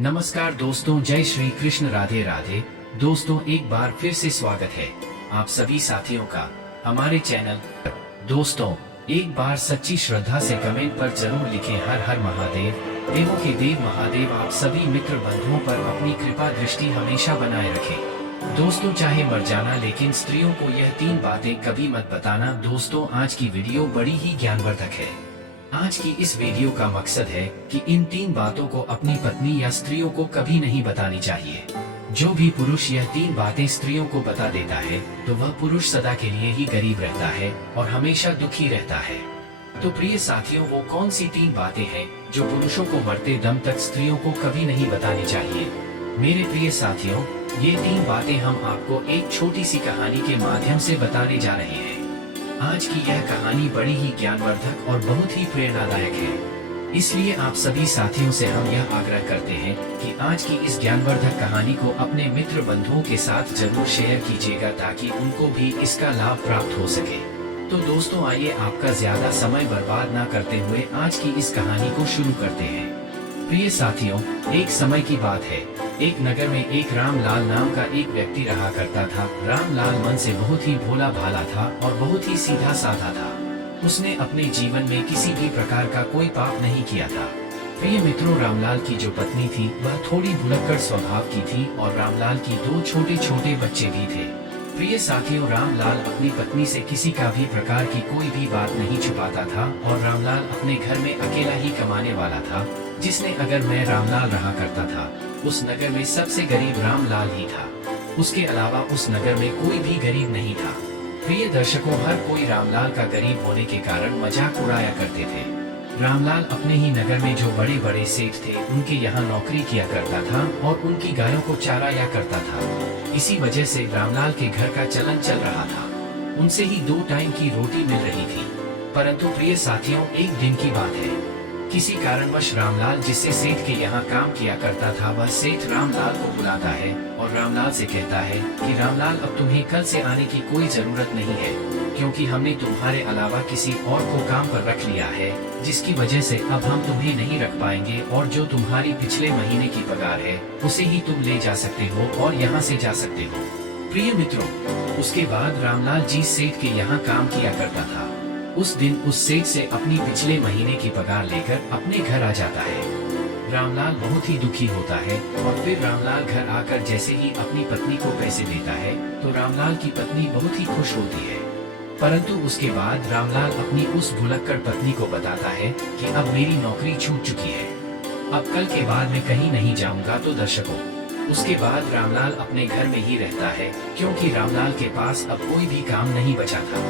नमस्कार दोस्तों, जय श्री कृष्ण, राधे राधे। दोस्तों, एक बार फिर से स्वागत है आप सभी साथियों का हमारे चैनल। दोस्तों, एक बार सच्ची श्रद्धा से कमेंट पर जरूर लिखें हर हर महादेव। देवों के देव महादेव आप सभी मित्र बंधुओं पर अपनी कृपा दृष्टि हमेशा बनाए रखें। दोस्तों, चाहे मर जाना लेकिन स्त्रियों को यह 3 बातें कभी मत बताना। दोस्तों, आज की वीडियो बड़ी ही ज्ञानवर्धक है। आज की इस वीडियो का मकसद है कि इन 3 बातों को अपनी पत्नी या स्त्रियों को कभी नहीं बतानी चाहिए। जो भी पुरुष यह 3 बातें स्त्रियों को बता देता है तो वह पुरुष सदा के लिए ही गरीब रहता है और हमेशा दुखी रहता है। तो प्रिय साथियों, वो कौन सी 3 बातें हैं जो पुरुषों को मरते दम तक स्त्रियों को कभी नहीं बतानी चाहिए? मेरे प्रिय साथियों, ये 3 बातें हम आपको एक छोटी सी कहानी के माध्यम से बताने जा रहे हैं। आज की यह कहानी बड़ी ही ज्ञानवर्धक और बहुत ही प्रेरणादायक है। इसलिए आप सभी साथियों से हम यह आग्रह करते हैं कि आज की इस ज्ञानवर्धक कहानी को अपने मित्र बंधुओं के साथ जरूर शेयर कीजिएगा ताकि उनको भी इसका लाभ प्राप्त हो सके। तो दोस्तों, आइए आपका ज्यादा समय बर्बाद न करते हुए आज की इस कहानी को शुरू करते हैं। प्रिय साथियों, एक समय की बात है। एक नगर में एक रामलाल नाम का एक व्यक्ति रहा करता था। रामलाल मन से बहुत ही भोला भाला था और बहुत ही सीधा साधा था। उसने अपने जीवन में किसी भी प्रकार का कोई पाप नहीं किया था। प्रिय मित्रों, रामलाल की जो पत्नी थी वह थोड़ी भुलक्कड़ स्वभाव की थी और रामलाल की 2 छोटे छोटे बच्चे भी थे। प्रिय साथियों, रामलाल अपनी पत्नी से किसी का भी प्रकार की कोई भी बात नहीं छुपाता था और रामलाल अपने घर में अकेला ही कमाने वाला था, जिसने अगर मैं रामलाल रहा करता था उस नगर में सबसे गरीब रामलाल ही था। उसके अलावा उस नगर में कोई भी गरीब नहीं था। प्रिय दर्शकों, हर कोई रामलाल का गरीब होने के कारण मजाक उड़ाया करते थे। रामलाल अपने ही नगर में जो बड़े बड़े सेठ थे उनके यहाँ नौकरी किया करता था और उनकी गायों को चराया करता था। इसी वजह से रामलाल के घर का चलन चल रहा था। उनसे ही 2 टाइम की रोटी मिल रही थी। परंतु प्रिय साथियों, एक दिन की बात है। किसी कारणवश रामलाल जिससे सेठ के यहाँ काम किया करता था वह सेठ रामलाल को बुलाता है और रामलाल से कहता है कि रामलाल, अब तुम्हें कल से आने की कोई जरूरत नहीं है, क्योंकि हमने तुम्हारे अलावा किसी और को काम पर रख लिया है, जिसकी वजह से अब हम तुम्हें नहीं रख पाएंगे और जो तुम्हारी पिछले महीने की पगार है उसे ही तुम ले जा सकते हो और यहाँ से जा सकते हो। प्रिय मित्रों, उसके बाद रामलाल जिस सेठ के यहाँ काम किया करता था उस दिन उस सेठ से अपनी पिछले महीने की पगार लेकर अपने घर आ जाता है। रामलाल बहुत ही दुखी होता है और फिर रामलाल घर आकर जैसे ही अपनी पत्नी को पैसे देता है तो रामलाल की पत्नी बहुत ही खुश होती है। परंतु उसके बाद रामलाल अपनी उस भुलक्कड़ पत्नी को बताता है कि अब मेरी नौकरी छूट चुकी है, अब कल के बाद मैं कहीं नहीं जाऊंगा। तो दर्शकों, उसके बाद रामलाल अपने घर में ही रहता है क्योंकि रामलाल के पास अब कोई भी काम नहीं बचा था।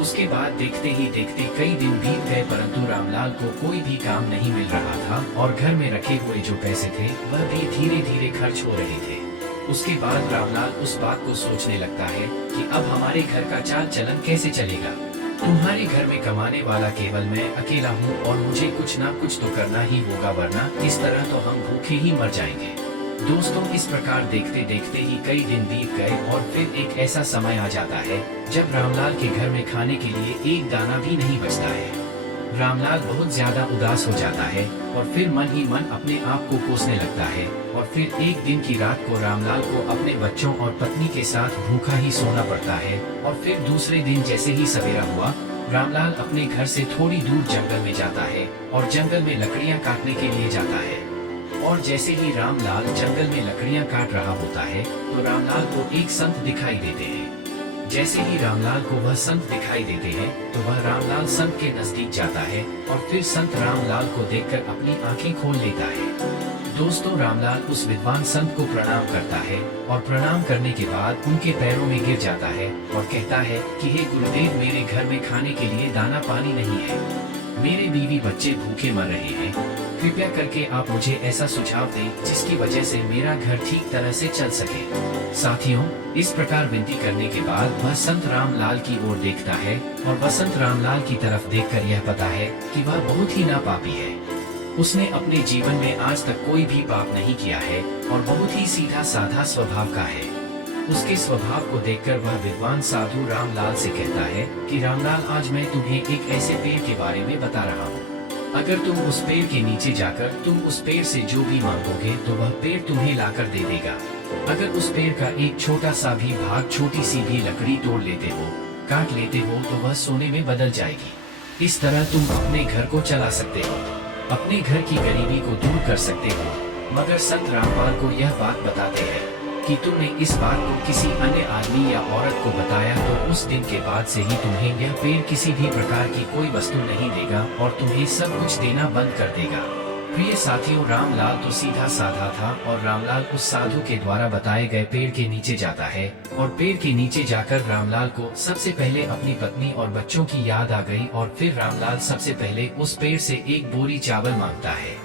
उसके बाद देखते ही देखते कई दिन बीत गए, परंतु रामलाल को कोई भी काम नहीं मिल रहा था और घर में रखे हुए जो पैसे थे वह भी धीरे धीरे खर्च हो रहे थे। उसके बाद रामलाल उस बात को सोचने लगता है कि अब हमारे घर का चाल चलन कैसे चलेगा। तुम्हारे घर में कमाने वाला केवल मैं अकेला हूँ और मुझे कुछ ना कुछ तो करना ही होगा, वरना इस तरह तो हम भूखे ही मर जाएंगे। दोस्तों, इस प्रकार देखते देखते ही कई दिन बीत गए और फिर एक ऐसा समय आ जाता है जब रामलाल के घर में खाने के लिए एक दाना भी नहीं बचता है। रामलाल बहुत ज्यादा उदास हो जाता है और फिर मन ही मन अपने आप को कोसने लगता है और फिर एक दिन की रात को रामलाल को अपने बच्चों और पत्नी के साथ भूखा ही सोना पड़ता है। और फिर दूसरे दिन जैसे ही सवेरा हुआ, रामलाल अपने घर से थोड़ी दूर जंगल में जाता है और जंगल में लकड़ियाँ काटने के लिए जाता है। और जैसे ही रामलाल जंगल में लकड़ियां काट रहा होता है तो रामलाल को एक संत दिखाई देते हैं। जैसे ही रामलाल को वह संत दिखाई देते हैं तो वह रामलाल संत के नजदीक जाता है और फिर संत रामलाल को देखकर अपनी आंखें खोल लेता है। दोस्तों, रामलाल उस विद्वान संत को प्रणाम करता है और प्रणाम करने के बाद उनके पैरों में गिर जाता है और कहता है कि हे गुरुदेव, मेरे घर में खाने के लिए दाना पानी नहीं है, मेरे बीवी बच्चे भूखे मर रहे हैं, कृपया करके आप मुझे ऐसा सुझाव दें जिसकी वजह से मेरा घर ठीक तरह से चल सके। साथियों, इस प्रकार विनती करने के बाद वह संत रामलाल की ओर देखता है और वसंत रामलाल की तरफ देखकर यह पता है कि वह बहुत ही नापापी है। उसने अपने जीवन में आज तक कोई भी पाप नहीं किया है और बहुत ही सीधा साधा स्वभाव का है। उसके स्वभाव को देखकर वह विद्वान साधु रामलाल से कहता है कि रामलाल, आज मैं तुम्हें एक ऐसे पेड़ के बारे में बता रहा हूँ अगर तुम उस पेड़ के नीचे जाकर तुम उस पेड़ से जो भी मांगोगे तो वह पेड़ तुम्हें लाकर दे देगा। अगर उस पेड़ का एक छोटा सा भी भाग, छोटी सी भी लकड़ी तोड़ लेते हो, काट लेते हो, तो वह सोने में बदल जाएगी। इस तरह तुम अपने घर को चला सकते हो, अपने घर की गरीबी को दूर कर सकते हो। मगर संत रामपाल को यह बात बताते हैं कि तुमने इस बात को किसी अन्य आदमी या औरत को बताया तो उस दिन के बाद से ही तुम्हें यह पेड़ किसी भी प्रकार की कोई वस्तु नहीं देगा और तुम्हें सब कुछ देना बंद कर देगा। प्रिय साथियों, रामलाल तो सीधा साधा था और रामलाल उस साधु के द्वारा बताए गए पेड़ के नीचे जाता है और पेड़ के नीचे जाकर रामलाल को सबसे पहले अपनी पत्नी और बच्चों की याद आ गई और फिर रामलाल सबसे पहले उस पेड़ से एक बोरी चावल मांगता है।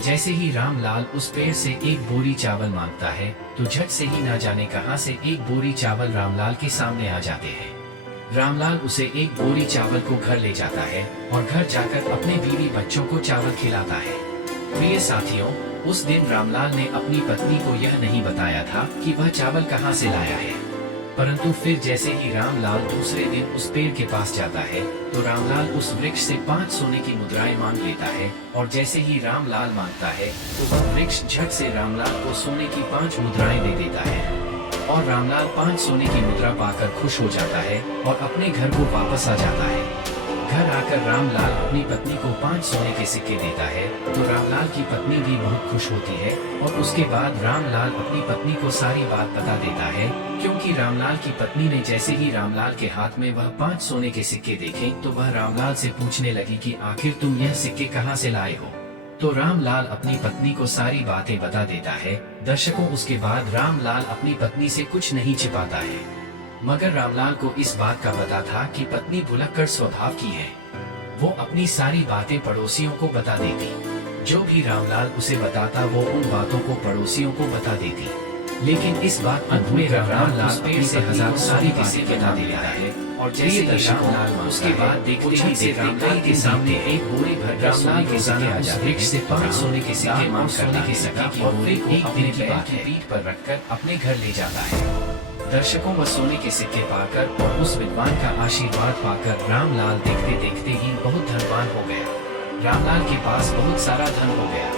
जैसे ही रामलाल उस पेड़ से एक बोरी चावल मांगता है तो झट से ही ना जाने कहां से एक बोरी चावल रामलाल के सामने आ जाते हैं। रामलाल उसे एक बोरी चावल को घर ले जाता है और घर जाकर अपने बीवी बच्चों को चावल खिलाता है। प्रिय साथियों, उस दिन रामलाल ने अपनी पत्नी को यह नहीं बताया था कि वह चावल कहां से लाया है, परंतु फिर जैसे ही रामलाल दूसरे दिन उस पेड़ के पास जाता है तो रामलाल उस वृक्ष से 5 सोने की मुद्राएं मांग लेता है और जैसे ही रामलाल मांगता है तो वह वृक्ष झट से रामलाल को सोने की 5 मुद्राएं दे देता है और रामलाल 5 सोने की मुद्रा पाकर खुश हो जाता है और अपने घर को वापस आ जाता है। घर आकर रामलाल अपनी पत्नी को 5 सोने के सिक्के देता है तो रामलाल की पत्नी भी बहुत खुश होती है और उसके बाद रामलाल अपनी पत्नी को सारी बात बता देता है, क्योंकि रामलाल की पत्नी ने जैसे ही रामलाल के हाथ में वह 5 सोने के सिक्के देखे तो वह रामलाल से पूछने लगी कि आखिर तुम यह सिक्के कहां से लाए हो। तो रामलाल अपनी पत्नी को सारी बातें बता देता है। दर्शकों, उसके बाद रामलाल अपनी पत्नी से कुछ नहीं छिपाता है, मगर रामलाल को इस बात का पता था कि पत्नी भुलक्कड़ स्वभाव की है। वो अपनी सारी बातें पड़ोसियों को बता देती, जो भी रामलाल उसे बताता वो उन बातों को पड़ोसियों को बता देती। लेकिन इस बात अंत में रामलाल पेड़ से हजार सारी बातें बता देता है और जैसे ही रामलाल उसके बाद देखते ही रामलाल के सामने एक बोरी भर रामलाल के सिक्के आ जाते, वृक्ष से 5 सोने के सिक्के मांग सोने के सिक्के की और फिर एक दिन की बात है पीठ पर रखकर अपने घर ले जाता है। दर्शकों, वह सोने के सिक्के पाकर और उस विद्वान का आशीर्वाद पाकर रामलाल देखते देखते ही बहुत धनवान हो गया। रामलाल के पास बहुत सारा धन हो गया।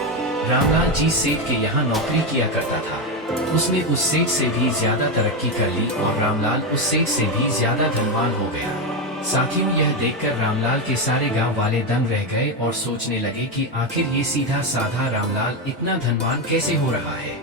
रामलाल जिस सेठ के यहाँ नौकरी किया करता था उसने उस सेठ से भी ज्यादा तरक्की कर ली और रामलाल उस सेठ से भी ज्यादा धनवान हो गया। साथियों, यह देखकर रामलाल के सारे गांव वाले दंग रह गए और सोचने लगे कि आखिर ये सीधा साधा रामलाल इतना धनवान कैसे हो रहा है।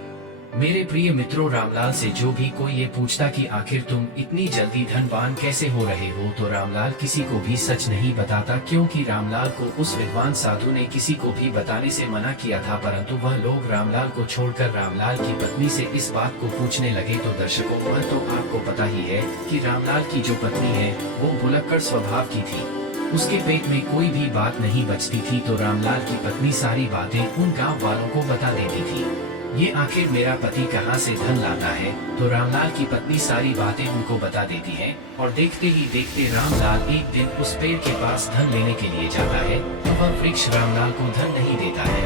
मेरे प्रिय मित्रों, रामलाल से जो भी कोई ये पूछता कि आखिर तुम इतनी जल्दी धनवान कैसे हो रहे हो तो रामलाल किसी को भी सच नहीं बताता, क्योंकि रामलाल को उस विद्वान साधु ने किसी को भी बताने से मना किया था। परंतु वह लोग रामलाल को छोड़कर रामलाल की पत्नी से इस बात को पूछने लगे। तो दर्शकों, वह तो आपको पता ही है कि रामलाल की जो पत्नी है वो भुलक्कड़ स्वभाव की थी। उसके पेट में कोई भी बात नहीं बचती थी तो रामलाल की पत्नी सारी बातें उन गाँव वालों को बता देती थी। ये आखिर मेरा पति कहाँ से धन लाता है, तो रामलाल की पत्नी सारी बातें उनको बता देती है और देखते ही देखते रामलाल एक दिन उस पेड़ के पास धन लेने के लिए जाता है तो वह वृक्ष रामलाल को धन नहीं देता है।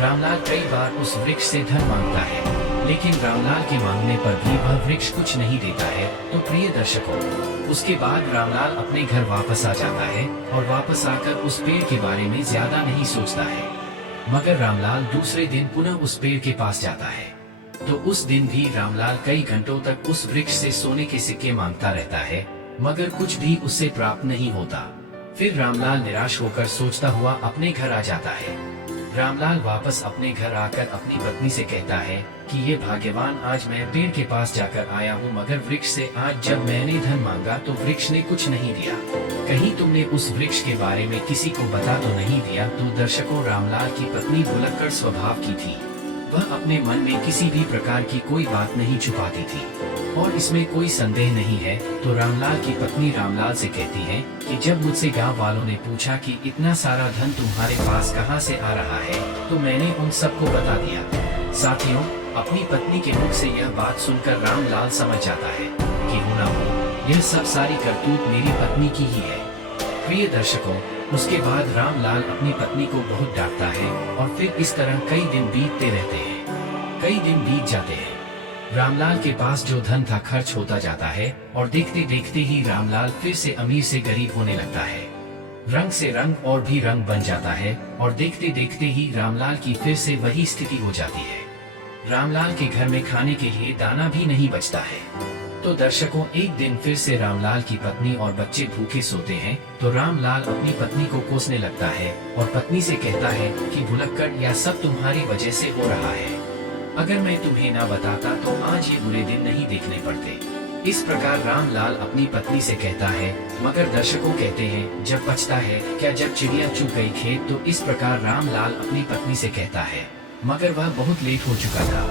रामलाल कई बार उस वृक्ष से धन मांगता है, लेकिन रामलाल के मांगने पर भी वह वृक्ष कुछ नहीं देता है। तो प्रिय दर्शकों, उसके बाद रामलाल अपने घर वापस आ जाता है और वापस आकर उस पेड़ के बारे में ज्यादा नहीं सोचता है। मगर रामलाल दूसरे दिन पुनः उस पेड़ के पास जाता है तो उस दिन भी रामलाल कई घंटों तक उस वृक्ष से सोने के सिक्के मांगता रहता है, मगर कुछ भी उससे प्राप्त नहीं होता। फिर रामलाल निराश होकर सोचता हुआ अपने घर आ जाता है। रामलाल वापस अपने घर आकर अपनी पत्नी से कहता है कि ये भाग्यवान, आज मैं पेड़ के पास जाकर आया हूँ, मगर वृक्ष से आज जब मैंने धन मांगा तो वृक्ष ने कुछ नहीं दिया। कहीं तुमने उस वृक्ष के बारे में किसी को बता तो नहीं दिया। तो दर्शकों, रामलाल की पत्नी भुलक्कड़ स्वभाव की थी। वह अपने मन में किसी भी प्रकार की कोई बात नहीं छुपाती थी और इसमें कोई संदेह नहीं है। तो रामलाल की पत्नी रामलाल से कहती है कि जब मुझसे गांव वालों ने पूछा कि इतना सारा धन तुम्हारे पास कहां से आ रहा है तो मैंने उन सबको बता दिया। साथियों, अपनी पत्नी के मुख से यह बात सुनकर रामलाल समझ जाता है कि हो ना हो यह सब सारी करतूत मेरी पत्नी की ही है। प्रिय दर्शकों, उसके बाद रामलाल अपनी पत्नी को बहुत डांटता है और फिर इस तरह कई दिन बीतते रहते हैं। कई दिन बीत जाते हैं। रामलाल के पास जो धन था खर्च होता जाता है और देखते देखते ही रामलाल फिर से अमीर से गरीब होने लगता है। रंग से रंग और भी रंग बन जाता है और देखते देखते ही रामलाल की फिर से वही स्थिति हो जाती है। रामलाल के घर में खाने के लिए दाना भी नहीं बचता है। तो दर्शकों, एक दिन फिर से रामलाल की पत्नी और बच्चे भूखे सोते हैं तो रामलाल अपनी पत्नी को कोसने लगता है और पत्नी से कहता है कि भुलक्कड़, यह सब तुम्हारी वजह से हो रहा है। अगर मैं तुम्हें ना बताता तो आज ये बुरे दिन नहीं देखने पड़ते। इस प्रकार रामलाल अपनी पत्नी से कहता है, मगर दर्शकों कहते हैं जब बचता है क्या, जब चिड़िया चुग गई खेत। तो इस प्रकार रामलाल अपनी पत्नी से कहता है, मगर वह बहुत लेट हो चुका था।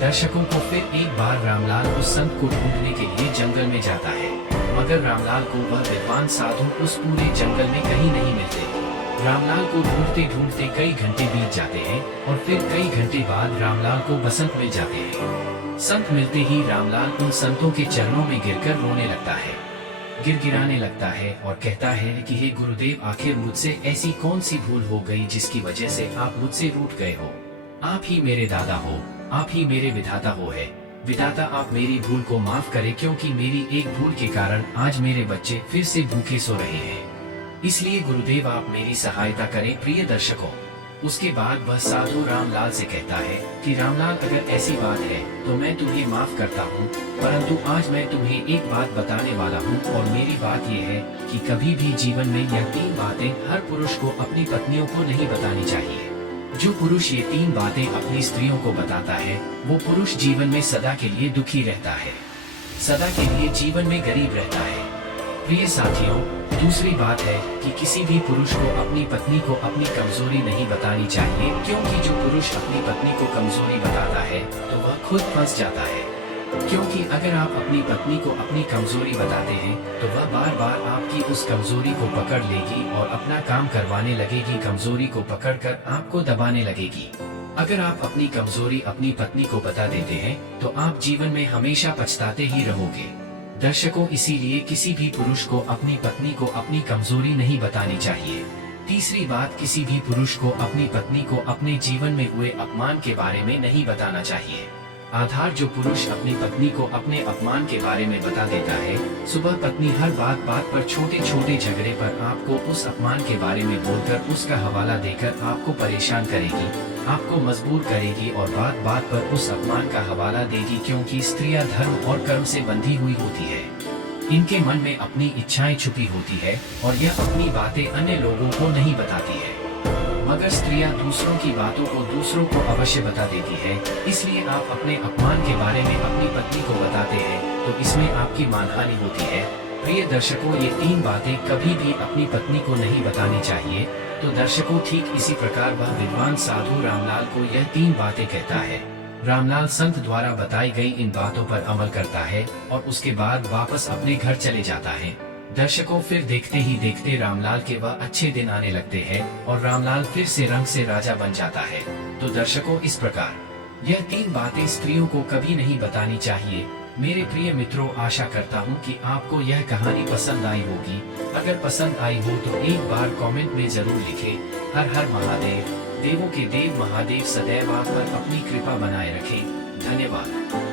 दर्शकों को फिर एक बार रामलाल उस संत को ढूंढने के लिए जंगल में जाता है, मगर रामलाल को वह विद्वान साधु उस पूरे जंगल में कहीं नहीं मिलते। रामलाल को ढूंढते ढूंढते कई घंटे बीत जाते हैं और फिर कई घंटे बाद रामलाल को बसंत मिल जाते हैं। संत मिलते ही रामलाल उन संतों के चरणों में गिरकर रोने लगता है, गिड़गिड़ाने लगता है और कहता है कि हे गुरुदेव, आखिर मुझसे ऐसी कौन सी भूल हो गई जिसकी वजह से आप मुझसे रूठ गए हो। आप ही मेरे दादा हो, आप ही मेरे विधाता हो है। विधाता, आप मेरी भूल को माफ करें, क्योंकि मेरी एक भूल के कारण आज मेरे बच्चे फिर से भूखे सो रहे हैं। इसलिए गुरुदेव, आप मेरी सहायता करें। प्रिय दर्शकों, उसके बाद वह साधु रामलाल से कहता है कि रामलाल, अगर ऐसी बात है तो मैं तुम्हें माफ करता हूँ, परंतु आज मैं तुम्हें एक बात बताने वाला हूँ और मेरी बात यह है कि कभी भी जीवन में यह 3 बातें हर पुरुष को अपनी पत्नियों को नहीं बतानी चाहिए। जो पुरुष ये 3 बातें अपनी स्त्रियों को बताता है वो पुरुष जीवन में सदा के लिए दुखी रहता है, सदा के लिए जीवन में गरीब रहता है। प्रिय साथियों, दूसरी बात है कि किसी भी पुरुष को अपनी पत्नी को अपनी कमजोरी नहीं बतानी चाहिए, क्योंकि जो पुरुष अपनी पत्नी को कमजोरी बताता है तो वह खुद फंस जाता है। क्योंकि अगर आप अपनी पत्नी को अपनी कमजोरी बताते हैं तो वह बार बार आपकी उस कमजोरी को पकड़ लेगी और अपना काम करवाने लगेगी, कमजोरी को पकड़कर आपको दबाने लगेगी। अगर आप अपनी कमजोरी अपनी पत्नी को बता देते हैं तो आप जीवन में हमेशा पछताते ही रहोगे। दर्शकों, इसीलिए किसी भी पुरुष को अपनी पत्नी को अपनी कमजोरी नहीं बतानी चाहिए। तीसरी बात, किसी भी पुरुष को अपनी पत्नी को अपने जीवन में हुए अपमान के बारे में नहीं बताना चाहिए। आधार, जो पुरुष अपनी पत्नी को अपने अपमान के बारे में बता देता है, सुबह पत्नी हर बात पर छोटे छोटे झगड़े पर आपको उस अपमान के बारे में बोलकर उसका हवाला देकर आपको परेशान करेगी, आपको मजबूर करेगी और बात बात पर उस अपमान का हवाला देगी, क्योंकि स्त्रियां धर्म और कर्म से बंधी हुई होती है। इनके मन में अपनी इच्छाएं छुपी होती है और यह अपनी बातें अन्य लोगों को नहीं बताती है, मगर स्त्रियां दूसरों की बातों को दूसरों को अवश्य बता देती है। इसलिए आप अपने अपमान के बारे में अपनी पत्नी को बताते हैं तो इसमें आपकी मानहानि होती है। प्रिय दर्शकों, ये 3 बातें कभी भी अपनी पत्नी को नहीं बतानी चाहिए। तो दर्शकों, ठीक इसी प्रकार वह विद्वान साधु रामलाल को यह 3 बातें कहता है। रामलाल संत द्वारा बताई गई इन बातों पर अमल करता है और उसके बाद वापस अपने घर चले जाता है। दर्शकों, फिर देखते ही देखते रामलाल के वह अच्छे दिन आने लगते हैं और रामलाल फिर से रंग से राजा बन जाता है। तो दर्शकों, इस प्रकार यह 3 बातें स्त्रियों को कभी नहीं बतानी चाहिए। मेरे प्रिय मित्रों, आशा करता हूँ कि आपको यह कहानी पसंद आई होगी। अगर पसंद आई हो तो एक बार कमेंट में जरूर लिखें। हर हर महादेव। देवों के देव महादेव सदैव आप पर अपनी कृपा बनाए रखें। धन्यवाद।